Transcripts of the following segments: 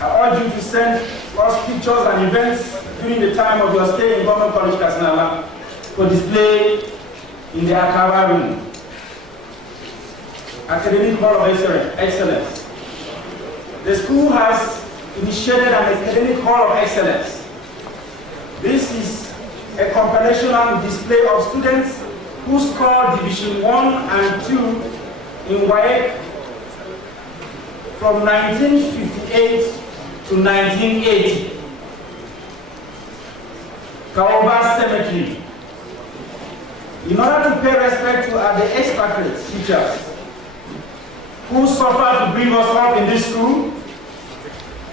I urge you to send us pictures and events during the time of your stay in Government College Katsina-Ala for display in the Kaova room. Academic Hall of Excellence. The school has initiated an Academic Hall of Excellence. This is a compilation and display of students who scored Division 1 and 2 in WAEC from 1958 to 1980. KAOBA Cemetery. In order to pay respect to the expatriate teachers who suffered to bring us up in this school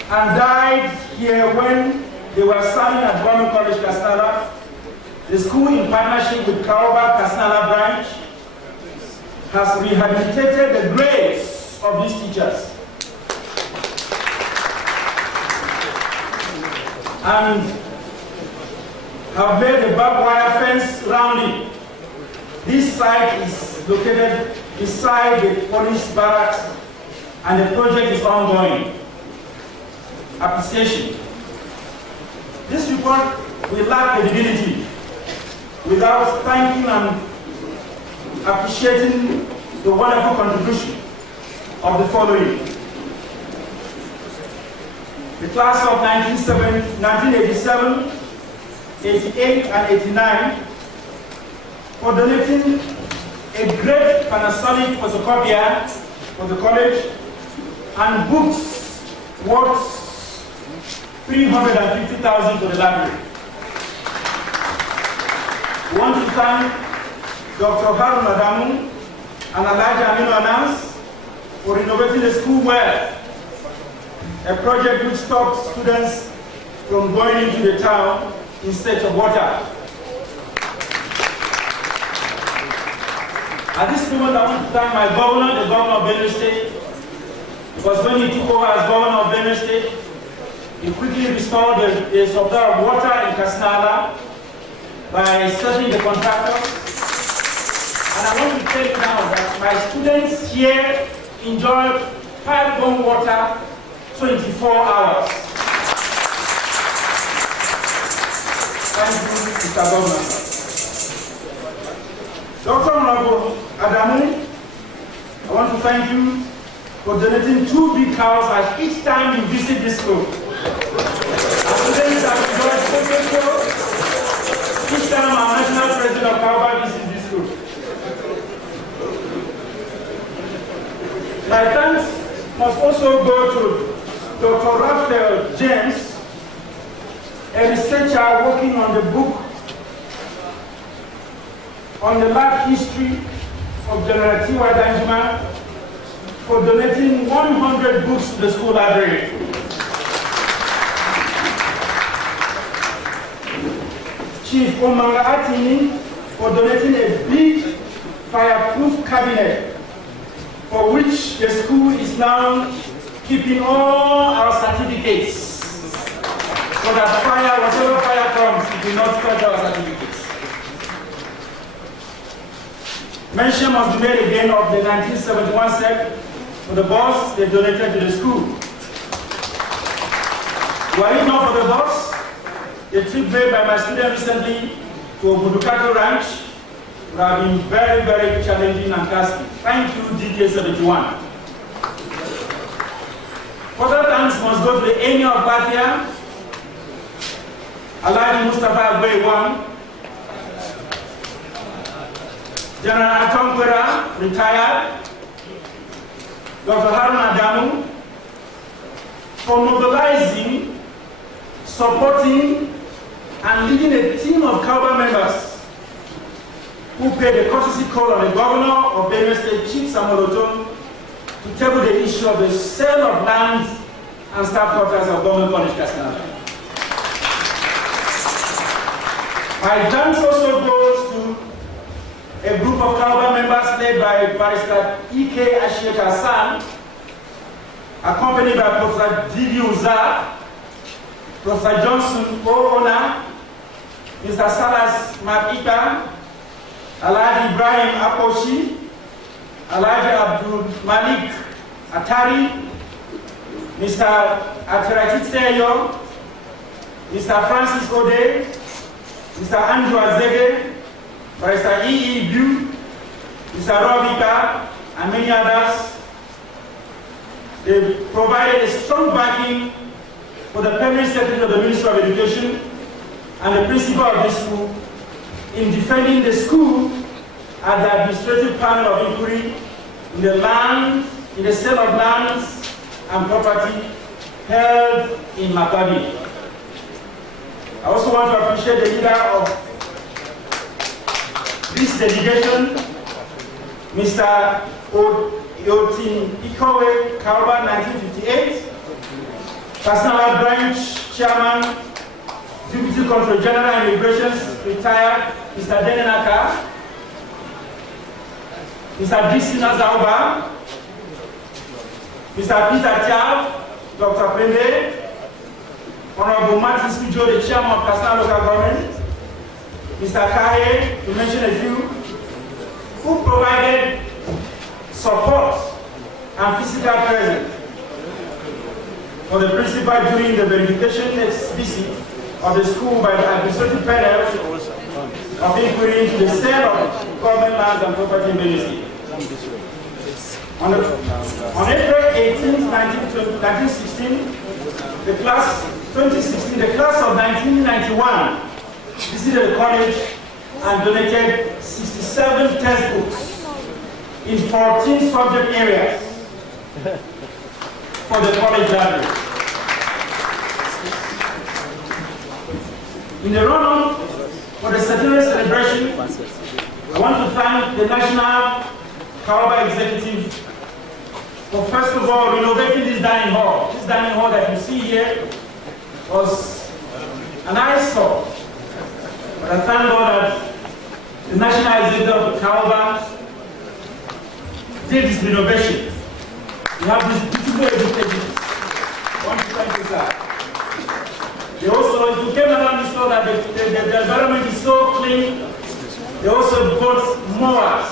and died here when they were serving at Government College Katsina-Ala, the school, in partnership with KAOBA Katsina-Ala branch, has rehabilitated the graves of these teachers and have made a barbed wire fence around it. This site is located beside the police barracks and the project is ongoing. Appreciation. This report will lack credibility without thanking and appreciating the wonderful contribution of the following. The class of 1987, 88, and 89 for donating a great Panasonic photocopier for the college and books worth 350,000 to the library. We want to thank Dr. Harun Adamu and Elijah Amino Anas for renovating the school well, a project which stops students from going into the town in search of water. At this moment, I want to thank my governor, the governor of Benue State, because when he took over as governor of Benue State, he quickly restored the supply of water in Katsina-Ala by searching the contractors. And I want to tell you now that my students here enjoy pipe-borne water 24 hours. Thank you, Mr. Governor. Dr. Honorable Adamu, I want to thank you for donating 2 big cows at each time you visit this school. Our students have enjoyed photo each time our national president of KAOBA visits this school. My thanks must also go to Dr. Raphael James, a researcher working on the book on the life history of General T.Y. Danjuma, for donating 100 books to the school library. Chief Omanga Atini for donating a big fireproof cabinet for which the school is now keeping all our certificates so that fire, whatever fire comes, it will not touch our certificates. Mention must be made again of the 1971 set for the bus they donated to the school. Were it not for the bus, the trip made by my student recently to Obudukato Ranch would have been very, very challenging and costly. Thank you, DK71. Further thanks must go to the Emir of Latvia, Alhaji Mustafa Agbewan, General Atonkwera, retired, Dr. Harun Adamu, for mobilizing, supporting, and leading a team of KAOBA members who paid a courtesy call on the governor of Benue State, Chief Samuel Otom, to table the issue of the sale of lands and staff quarters of Government College Katsina-Ala. My thanks also goes to a group of KAOBA members led by Barrister E.K. Ashiek Hassan, accompanied by Professor D.D. Uza, Professor Johnson O'Ona, Mr. Salas Mabika, Alhaji Ibrahim Aposhi, Alhaji Abdul Malik Atari, Mr. Aterakiteyo, Mr. Francis Ode, Mr. Andrew Azege, Mr. E.E. Blue, Mr. Robika, and many others. They provided a strong backing for the Permanent Secretary of the Ministry of Education and the principal of the school in defending the school at the administrative panel of inquiry in the sale of lands and property held in Makadi. I also want to appreciate the leader of this delegation, Mr. Tion Joseph, KAOBA 1958, Katsina-Ala branch chairman, Deputy Control General Immigrations, retired, Mr. Denenaka, Mr. Disina Zauba, Mr. Peter Tiav, Dr. Pende, Honorable Martin Sujo, the chairman of Katsina Local Government, Mr. Kaye, to mention a few, who provided support and physical presence for the principal during the verification visit of the school by the administrative panel of inquiry into the sale of government lands and property in Benin State. On April 18, 1916, the class of 1991 visited the college and donated 67 textbooks in 14 subject areas for the college library. In the run-up for the Centenary celebration, I want to thank the National KAOBA Executive for first of all renovating this dining hall. This dining hall that you see here was an eyesore. But I thank God that the National Executive of KAOBA did this renovation. We have this beautiful education. I want to thank you, sir. They also, if you came around, you saw that the environment is so clean. They also bought mowers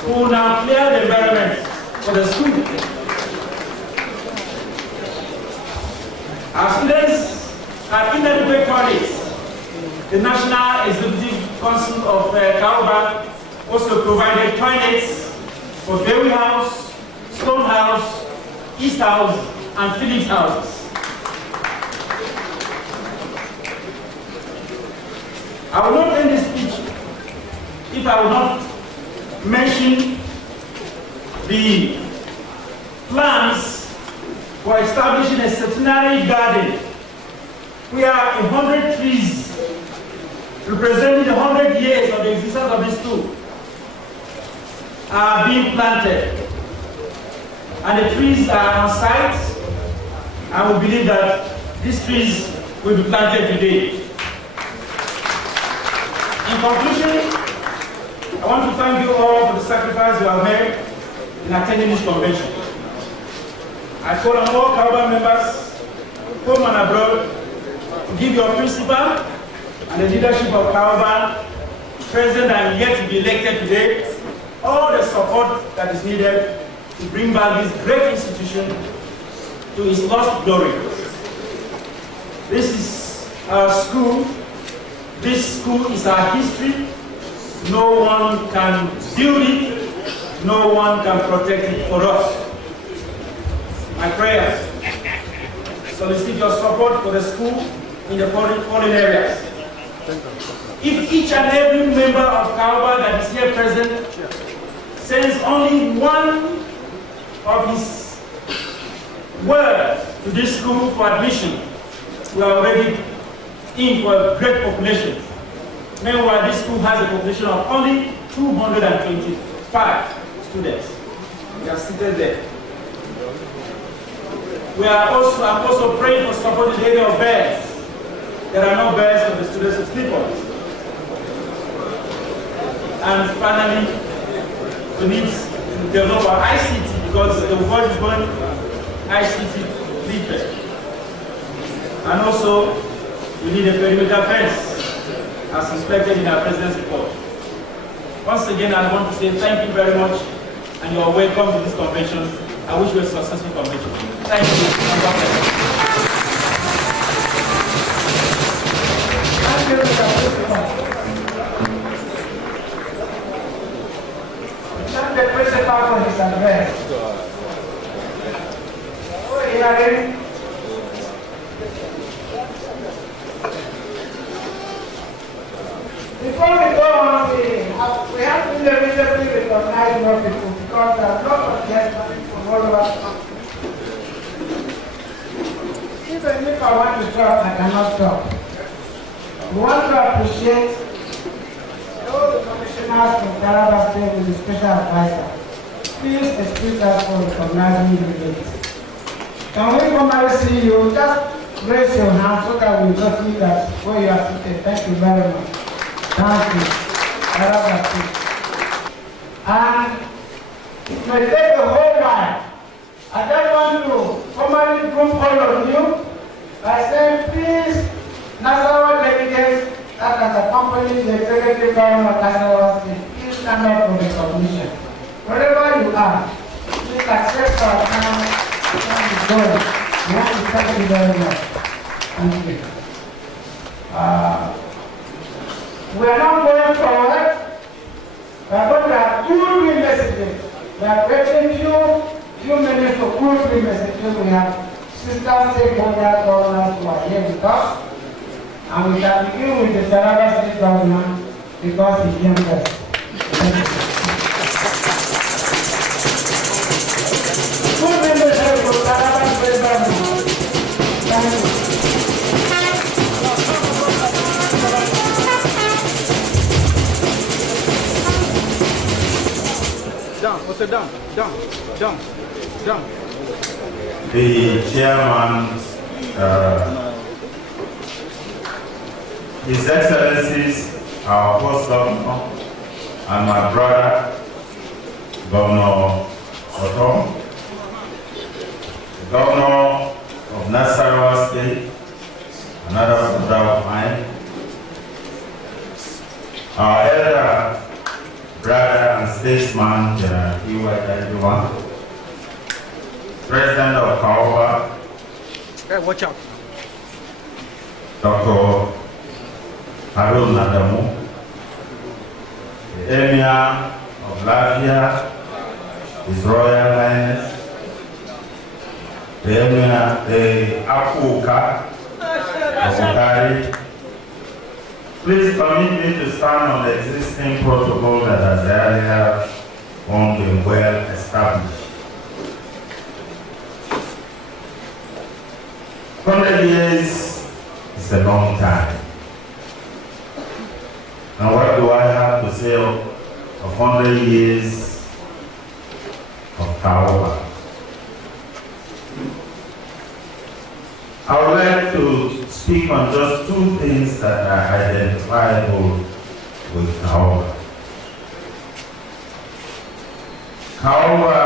who now clear the environment for the school. Our students at Centenary College, the National Executive Council of KAOBA also provided toilets for Berry House, Stone House, East House, and Phillips Houses. I will not end this speech if I will not mention the plans for establishing a centenary garden where 100 trees representing the 100 years of the existence of this school are being planted. And the trees are on site, and we believe that these trees will be planted today. In conclusion, I want to thank you all for the sacrifice you have made in attending this convention. I call on all KAOBA members, home and abroad, to give your principal and the leadership of KAOBA, present and yet to be elected today, all the support that is needed to bring back this great institution to its lost glory. This is our school. This school is our history. No one can build it. No one can protect it for us. My prayers solicit your support for the school in the following areas. If each and every member of KAOBA that is here present sends only one of his words to this school for admission, we are already in for a great population. Meanwhile, this school has a population of only 225 students. We are seated there. I'm also praying for support in the area of beds. There are no beds for the students to sleep on. And finally, we need to develop our ICT because the world is going ICT literate. And also, we need a perimeter fence as inspected in our President's report. Once again, I want to say thank you very much and you are welcome to this convention. I wish you a successful convention. Thank you. Thank you, thank the principal for his address. Hearing. Before we go on, we have to individually recognize more people because there are lots of guests coming from all over the country. Even if I want to stop, I cannot stop. We want to appreciate all the commissioners from KAOBA State with the special advisor. Please excuse us for recognizing you today. Can we formally see you? Just raise your hand so that we just see that where you are seated. Thank you very much. Thank you. KAOBA State. And it may take a whole while. I just want to formally group all of you by saying, please, Nassau delegates that has accompanied the executive governor of Katsina-Ala State, please stand up for recognition. Wherever you are, please accept our time and go. We want to thank you very much. Thank you. We are now going forward. We are going to have two free messages. We are waiting few minutes for two free messages. We have sister stakeholder governors who are here with us. And we can begin with the KAOBA State governor because he came first. Good membership for KAOBA State governor. Thank you. Down. The chairman, His Excellencies, our host governor, and my brother, Governor Otom, the governor of Nassau State, another brother of mine, our elder brother and statesman, General Tion, President of KAOBA, Hey, watch out. Dr. Harun Nadamu, the Emir of Latvia, His Royal Highness, the Emir, the Akuka of Ugari. Please permit me to stand on the existing protocol that has earlier been well established. 100 years is a long time. And what do I have to say of 100 years of KAOBA? I would like to speak on just two things that are identifiable with KAOBA. KAOBA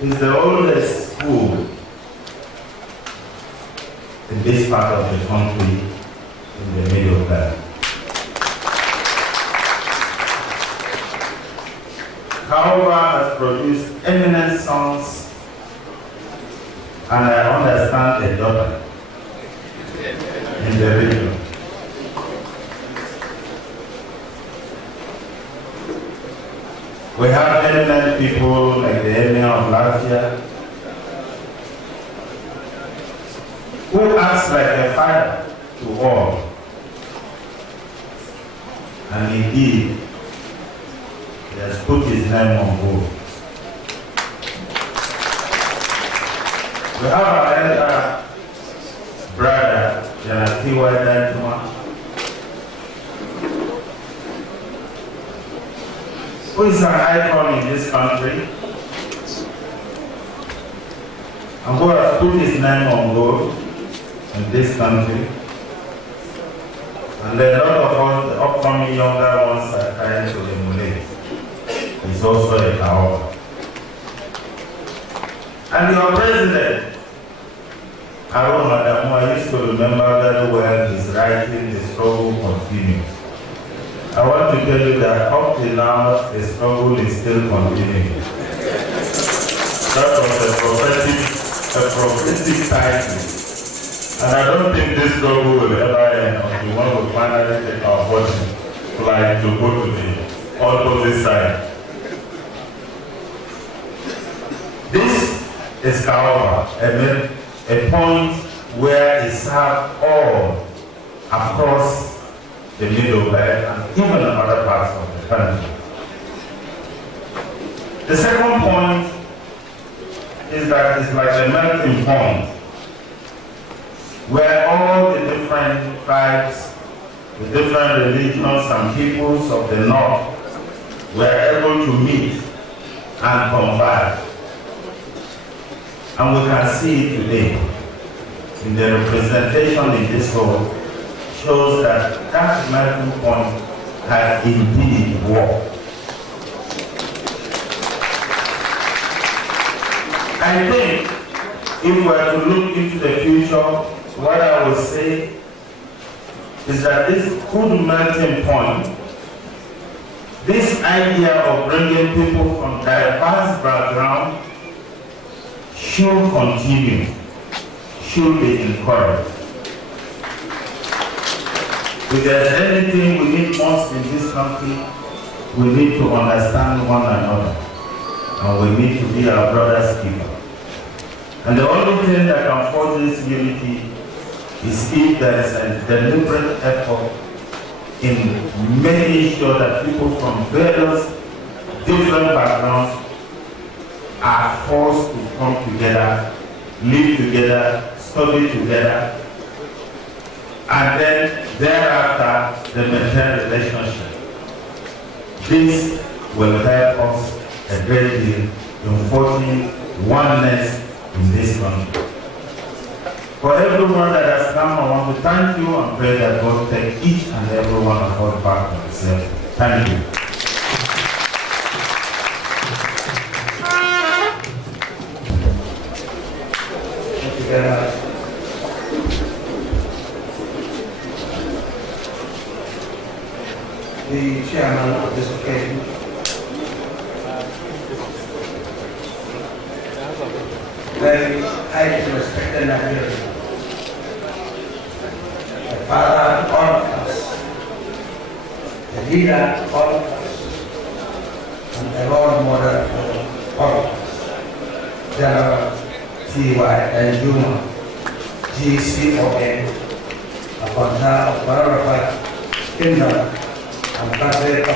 is the oldest school in this part of the country, in the Middle Belt. KAOBA has produced eminent sons, and I understand a daughter in the region. We have eminent people like the Emir of Latvia, who acts like a father to all. And indeed, he has put his name on board. We have our elder brother, Katsina-Ala, who is an icon in this country, and who has put his name on board in this country. And a lot of us, the upcoming younger ones, are trying to emulate. He's also a KAOBA. And your president, Harun Nadamu, I used to remember very well his writing, the struggle continues. I want to tell you that up till now, the struggle is still continuing. That was a prophetic title. And I don't think this struggle will ever end until one will finally take our body flight to go to the opposite side. This is KAOBA, a point where it serves all across the Middle Belt and even in other parts of the country. The second point is that it's like a melting point where all the different tribes, the different religions and peoples of the North were able to meet and converge. And we can see it today in the representation in this hall shows that that melting point has indeed worked. I think if we are to look into the future, what I will say is that this good melting point, this idea of bringing people from diverse backgrounds should continue, should be encouraged. If there's anything we need most in this country, we need to understand one another. And we need to be our brother's keeper. And the only thing that can forge this unity is if there is a deliberate effort in making sure that people from various different backgrounds are forced to come together, live together, study together, and then thereafter they maintain relationship. This will help us a great deal in forging oneness in this country. For everyone that has come, I want to thank you and pray that God take each and every one of us back to Himself. Thank you. Thank you very much. The chairman of this occasion, very highly respected Nigerian, the father of all of us, the leader of all of us, and the role model for all of us, General T.Y. Juma, GCON, a Bonta of Bararafa, Kingdom, and Country of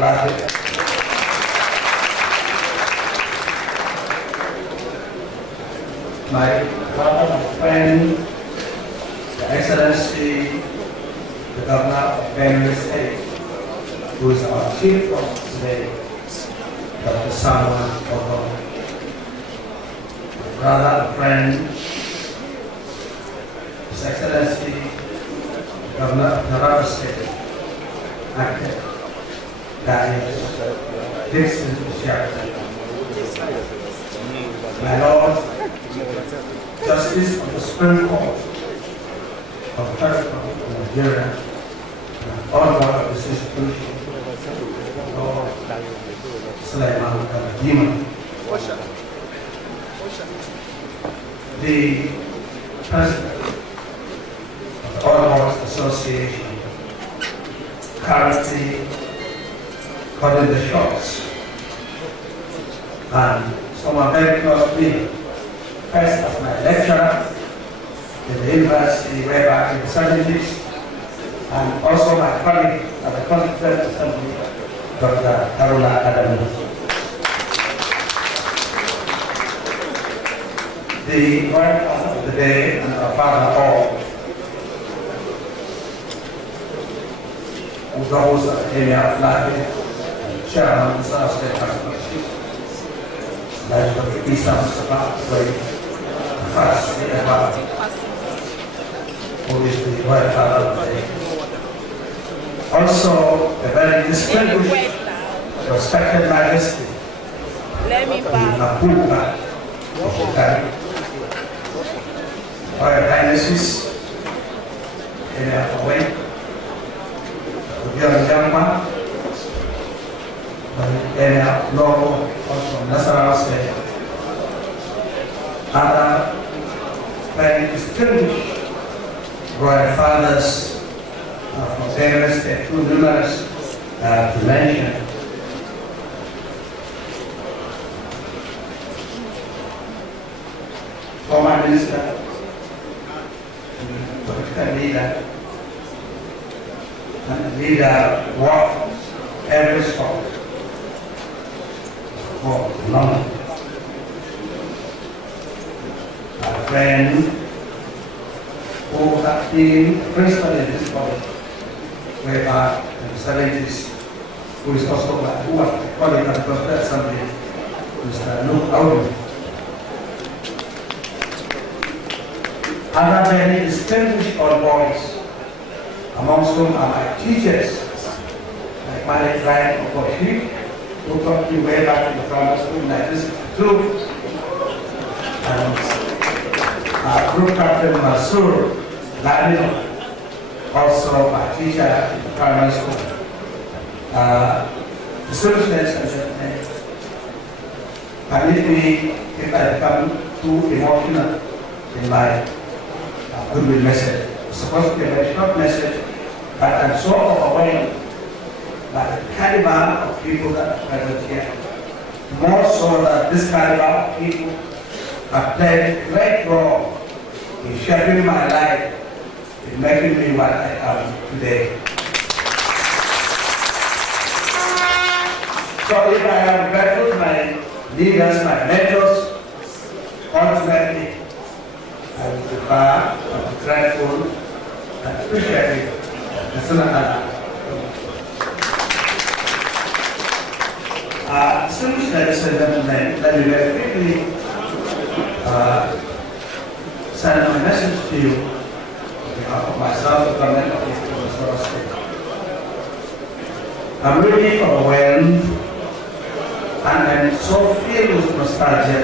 Latin. My brother, my friend, the Excellency, the Governor of Benue State, who is our chief of today, Dr. Samuel Ogo. My brother, my friend, His Excellency, Governor of Taraba State, Actor Darius Dixon Sheridan. My Lord, Justice of the Supreme Court of the Federal Republic of Nigeria, and all of this institution, Lord Suleiman Kabadima, the President of the All Boards Association, currently calling the shots, and someone very close to me, first as my lecturer in the university way back in the 70s, and also my colleague at the Constituent Assembly, Dr. Karula Adamu. The grandfather of the day and our father all, who goes to the area of life, chairman of the South State Hospital, like Dr. Isa Mustafa, first ever, who is the grandfather of the day. Also, a very distinguished, respected majesty, the Mapuka of Bukari, Royal Highnesses, in Hawaii, the Jampa, area of Logo, also Nasarawa State, other very distinguished royal fathers from various states, too numerous to mention. Former minister, political leader, and a leader of every sort for London. A friend who had been principal in this college way back in the 70s, who is also who was a colleague of the Constituent Assembly, Mr. Luke Owen. Other very distinguished old boys, amongst whom are my teachers, like my Ryan Okoshi, who taught me way back in the primary school in 1962, and Group Captain Masur Ladino, also my teacher in the primary school. The students and permit me, if I become too emotional in my goodwill message. It's supposed to be a very short message, but I'm so overwhelmed by the caliber of people that are present here. More so that this caliber of people have played a great role in shaping my life, in making me what I am today. So if I am grateful to my leaders, my mentors, ultimately I would prefer, I'm grateful and appreciative of Katsina-Ala. Distinguished ladies and gentlemen, let me very quickly send my message to you on behalf of myself, the government of the state. I'm really overwhelmed and I'm so filled with nostalgia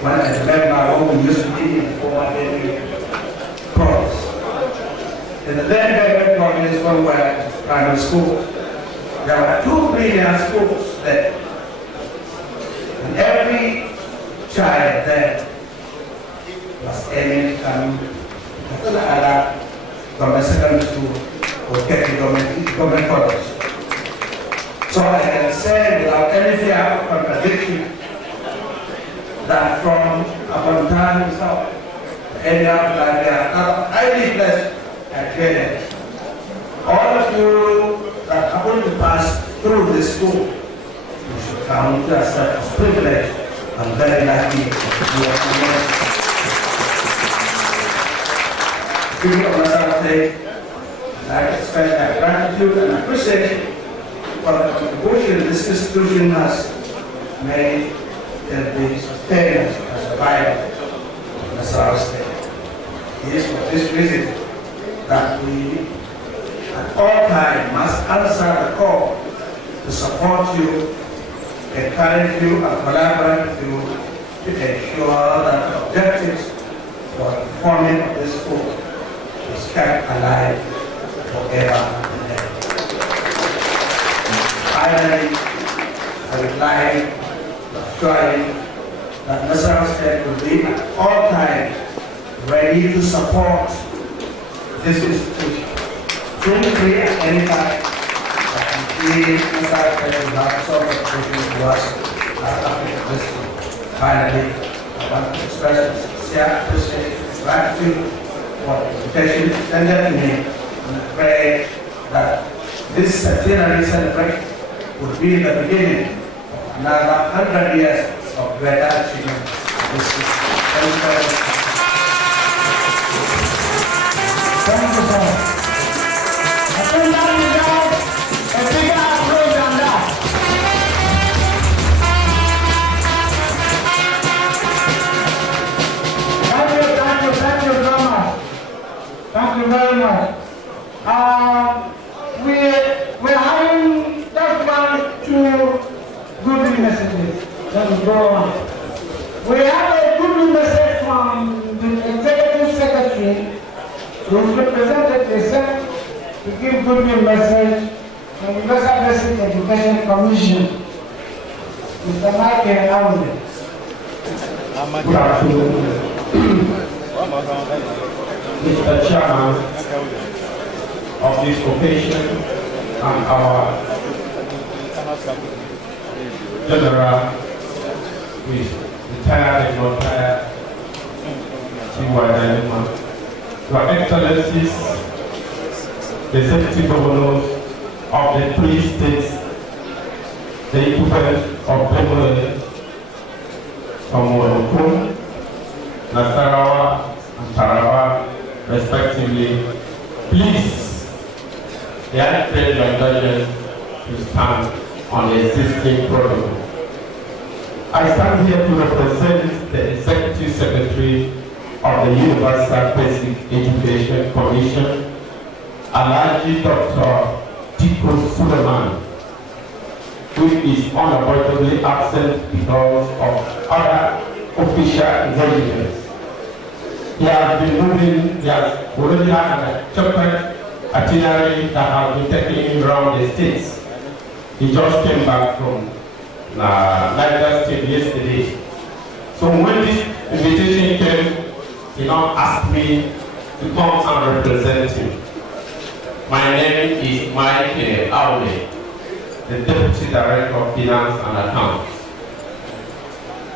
when I remember when we used to be in the former Daily Cross. In the then Daily Cross is one where primary school. There were 2 brilliant schools there. And every child there was aiming to come to Katsina-Ala government secondary school or get to government college. So I can say without any fear of contradiction that from upon time itself, the area of life, they are not highly blessed and created. All of you that happen to pass through this school, you should count yourself as privileged and very lucky you are here. People of Nassau State, I'd like to express my gratitude and appreciation for the contribution this institution has made in the sustenance and survival of Nassau State. It is for this reason that we at all times must answer the call to support you, encourage you, and collaborate with you to ensure that the objectives for the forming of this school is kept alive forever and ever. Finally, I would like to assure you that Nassau State will be at all times ready to support this institution. Feel free at any time. Nassau State will have sort of pushing to us after this. Finally, I want to express sincere appreciation and gratitude for the invitation extended to me, and I pray that this centenary celebration will be the beginning of another 100 years of greater achievement. Thank you very much. Thank you, sir. I think that deserves a bigger applause than that. Thank you very much. Thank you very much. We're having just 1, 2 good messages. Let us go on. We have a good message from the Executive Secretary who represented the Senate to give good message from the Universal Basic Education Commission, Mr. Michael Aoun. Good afternoon, Mr. Chairman of this occasion and our General, who is retired and not retired, Your Excellencies, the Executive Governors of the 3 states, the equivalent of Benue, Somoyokun, Nasarawa, and Taraba, respectively, please, I pray your indulgence to stand on the existing protocol. I stand here to represent the Executive Secretary of the Universal Basic Education Commission, Alhaji Dr. Tiko Suleiman, who is unavoidably absent because of other official engagements. He has already had a chocolate itinerary that has been taking him around the states. He just came back from Niger State yesterday. So when this invitation came, he now asked me to come and represent him. My name is Michael Aule, the Deputy Director of Finance and Accounts.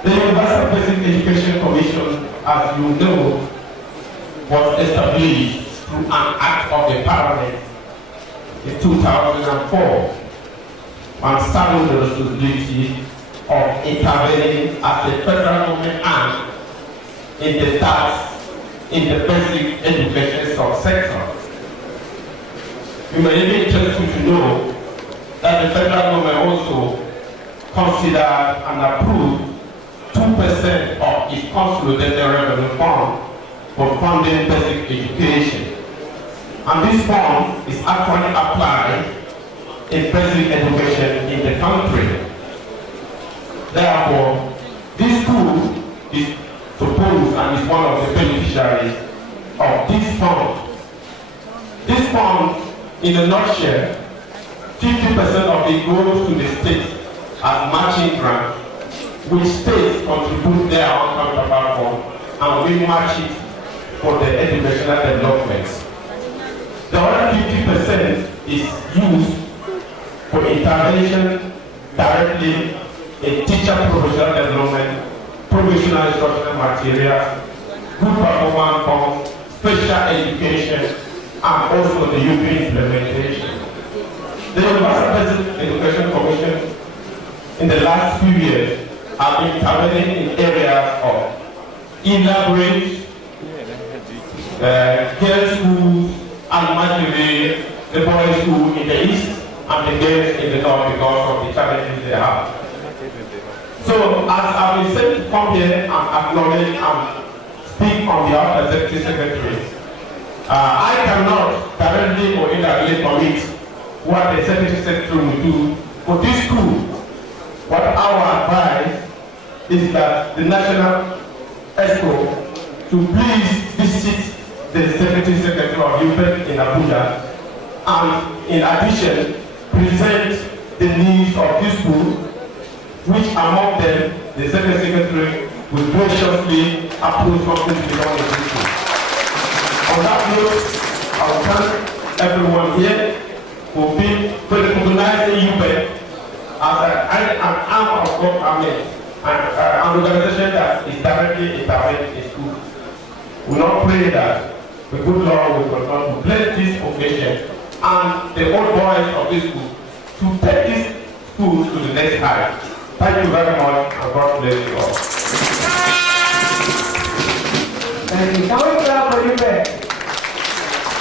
The Universal Basic Education Commission, as you know, was established through an act of the Parliament in 2004 and started the responsibility of intervening as the federal government arm in the tax in the basic education subsector. You may be interested to know that the federal government also considered and approved 2% of its consolidated revenue fund for funding basic education. And this fund is actually applied in basic education in the country. Therefore, this school is supposed and is one of the beneficiaries of this fund. This fund, in a nutshell, 50% of it goes to the state as matching grant, which states contribute their own counterpart fund and we match it for the educational development. The other 50% is used for intervention directly in teacher professional development, provisional instructional materials, good performance funds, special education, and also the UP implementation. The Universal Basic Education Commission in the last few years have been intervening in areas of elaborate girls' schools and majorly the boys' school in the east and the girls in the north because of the challenges they have. So as I've been said to come here and acknowledge and speak on behalf of the Executive Secretary, I cannot directly or indirectly commit what the Executive Secretary will do for this school. What our advice is that the National ESCO to please visit the Executive Secretary of UPEC in Abuja and in addition present the needs of this school, which among them the Executive Secretary will graciously approve something to become a good school. On that note, I will thank everyone here for recognizing UPEC as an arm of government and an organization that is directly intervening in school. We now pray that the good Lord will continue to bless this occasion and the old boys of this school to take this school to the next height. Thank you very much and God bless you all. Thank you. Can we clap for UPEC?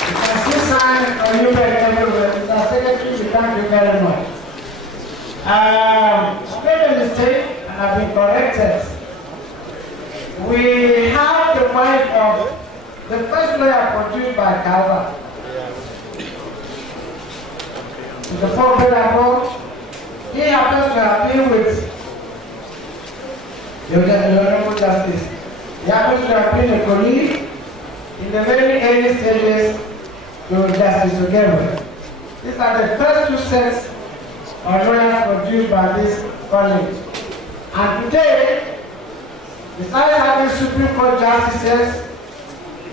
You can see signs for UPEC everywhere. Mr. Secretary, we thank you very much. I made a mistake and I've been corrected. We have the wife of the first lawyer produced by KAOBA. The popular vote, he happens to have been with the Honorable Justice. He happens to have been a colleague in the very early stages to Justice together. These are the first 2 sets of lawyers produced by this college. And today, Besides having Supreme Court justices,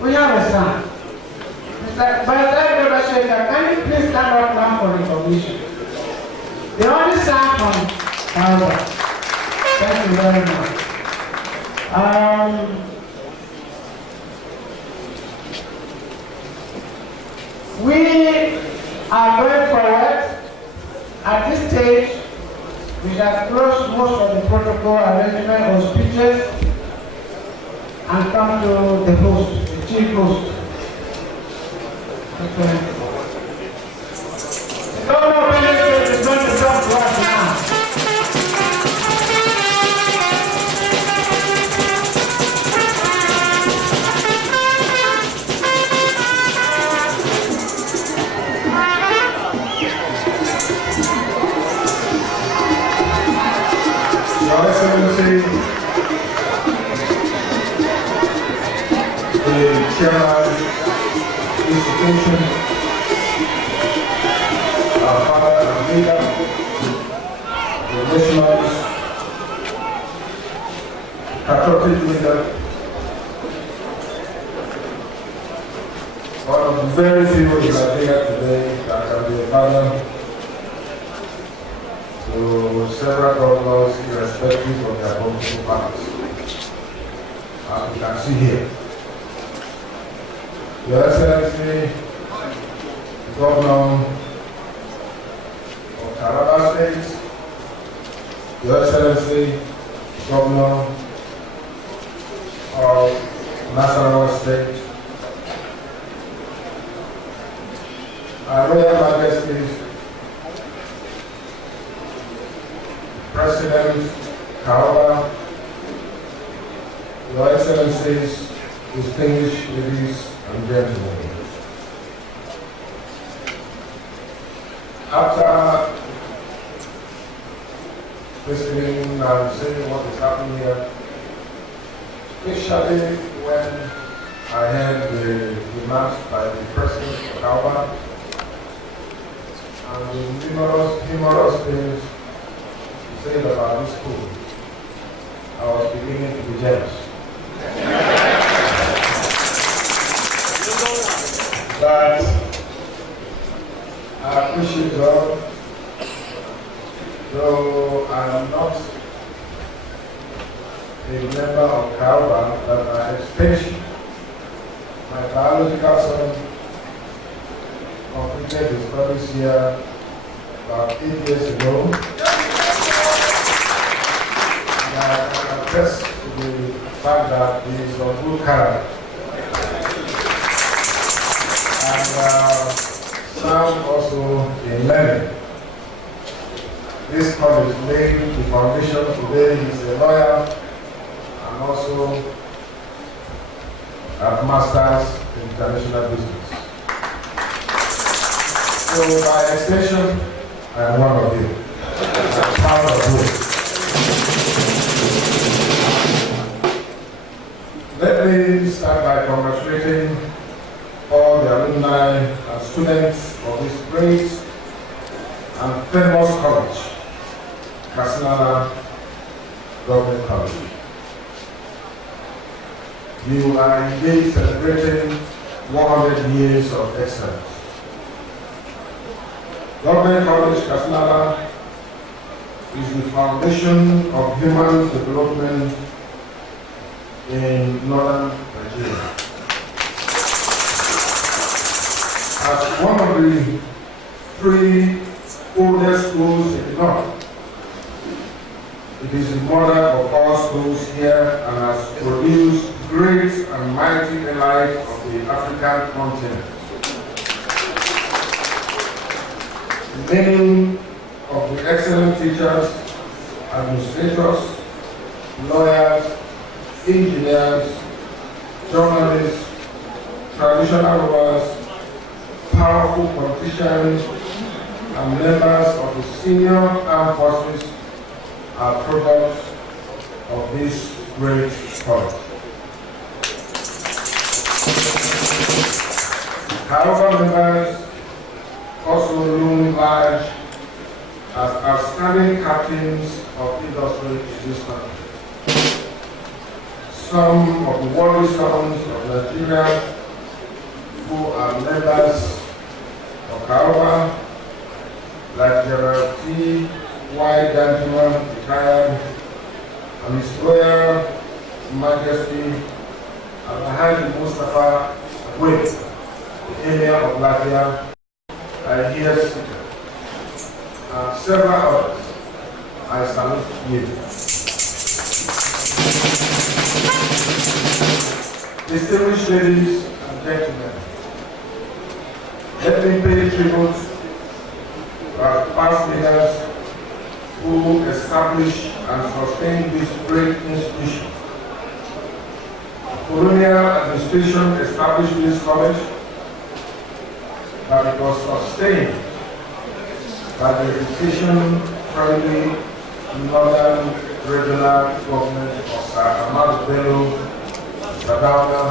we have a son. Mr. Shaker, can you please stand up now for recognition? The only son from KAOBA. Thank you very much. We are going forward. At this stage, we have closed most of the protocol arrangement or speeches and come to the host, the chief host. Okay. The governor of Benue State is going to talk to us now. Your Excellency, the Chairman, institution, our father and leader, the national patriotic leader, one of the very few who are here today that can be a father to several governors irrespective of their political parties, as we can see here. Your Excellency, the Governor of Taraba State, Your Excellency, the Governor of Nasarawa State, Our Royal Majesties, President KAOBA, Your Excellencies, distinguished ladies and gentlemen. After listening and seeing what is happening here, especially when I heard the remarks by the President of KAOBA and the numerous things said about this school, I was beginning to be jealous. But I appreciate God, though I am not a member of KAOBA, but my extension, my biological son, completed his studies here about 8 years ago. I can attest to the fact that he is of good character and sound also in learning. This college laid the foundation. Today he is a lawyer and also have masters in international business. So by extension, I am one of you. I'm proud of you. Let me start by congratulating all the alumni and students of this great and famous college, Katsina-Ala Government College. You are indeed celebrating 100 years of excellence. Government College Katsina-Ala is the foundation of human development in northern Nigeria. As one of the 3 oldest schools in the north, it is the mother of all schools here and has produced great and mighty elite of the African continent. Many of the excellent teachers, administrators, lawyers, engineers, journalists, traditional rulers, powerful politicians, and members of the senior armed forces are products of this great college. KAOBA members also loom large as outstanding captains of industry in this country. some of the worthy sons of Nigeria who are members of KAOBA, like General T. Y. Danjuma, retired, and His Royal Majesty Alhaji Mustafa Wade, the Emir of Latvia, are here seated. And several others, I salute you. Distinguished ladies and gentlemen, let me pay tribute to our past leaders who established and sustained this great institution. Colonial administration established this college, but it was sustained by the education-friendly Northern Regional Government of Sir Ahmad Bello Sadauka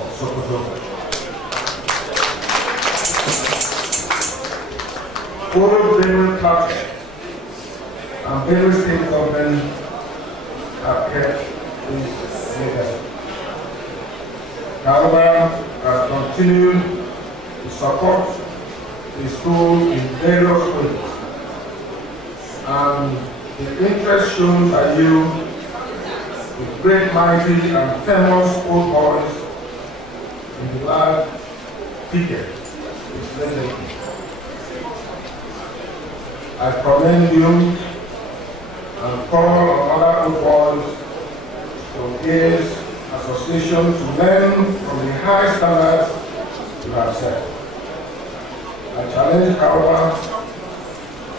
of Sokoto. Both Benue County and Benue State Government have kept this legacy. KAOBA has continued to support the school in various ways, and the interest shown by you, the great, mighty, and famous old boys in the last decade, is legendary. I commend you and call on other old boys to engage association to learn from the high standards you have set. I challenge KAOBA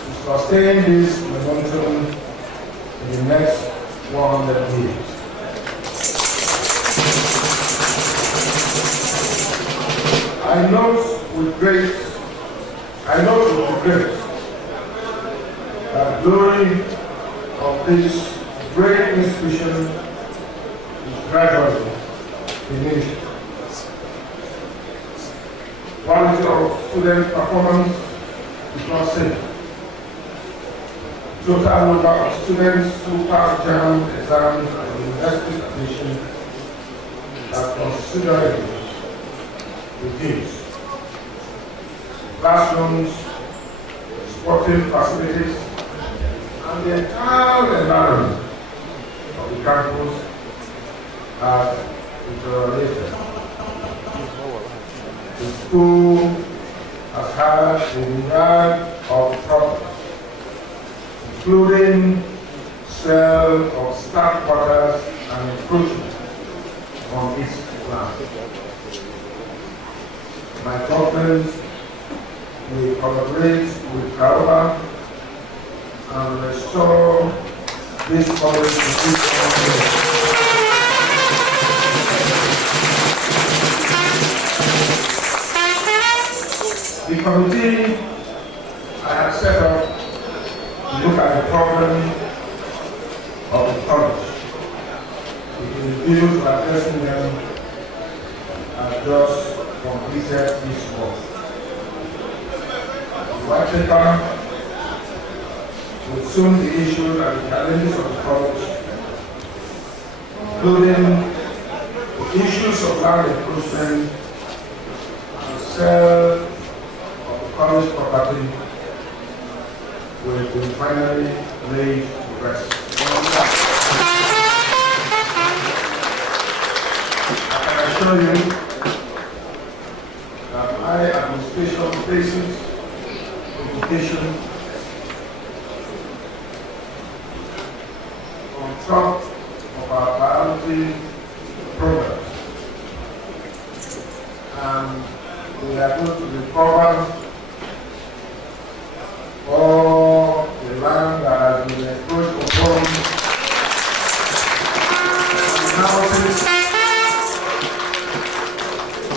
to sustain this momentum in the next 100 years. I note with regret that glory of this great institution is gradually diminishing. Quality of student performance is not safe. Total number of students who pass JAM exams and university admission has considerably reduced. Classrooms, sporting facilities, and the entire environment of the campus have deteriorated. The school has had a myriad of problems, including sale of staff quarters and encroachment on its land. My government will collaborate with KAOBA and restore this college to its own. The committee I have set up to look at the problem of the college. It is due to addressing them as just completed this work. The white paper will soon be issued and the challenges of the college, including the issues of land encroachment and sale of the college property, will be finally laid to rest. I can assure you that my administration places education on top of our priority programs, and we are going to recover all the land that has been encroached upon, the houses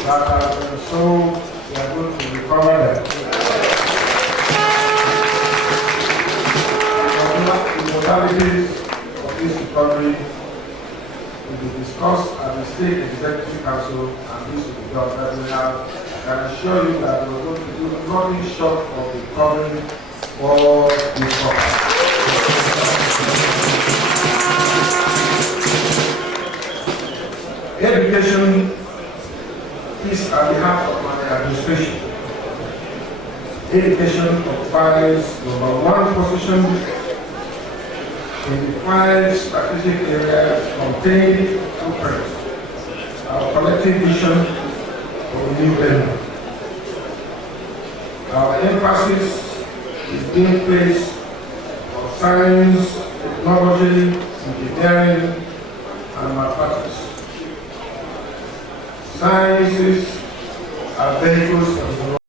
that have been sold. We are going to recover them. The modalities of this recovery will be discussed at the State Executive Council, and this will be done every now. I can assure you that we are going to do nothing short of recovering all these properties. Education is on behalf of my administration. Education occupies #1 position in the 5 strategic areas contained in our collective vision for a new Denmark. Our emphasis is being placed on science, technology, engineering, and mathematics. Sciences are vehicles for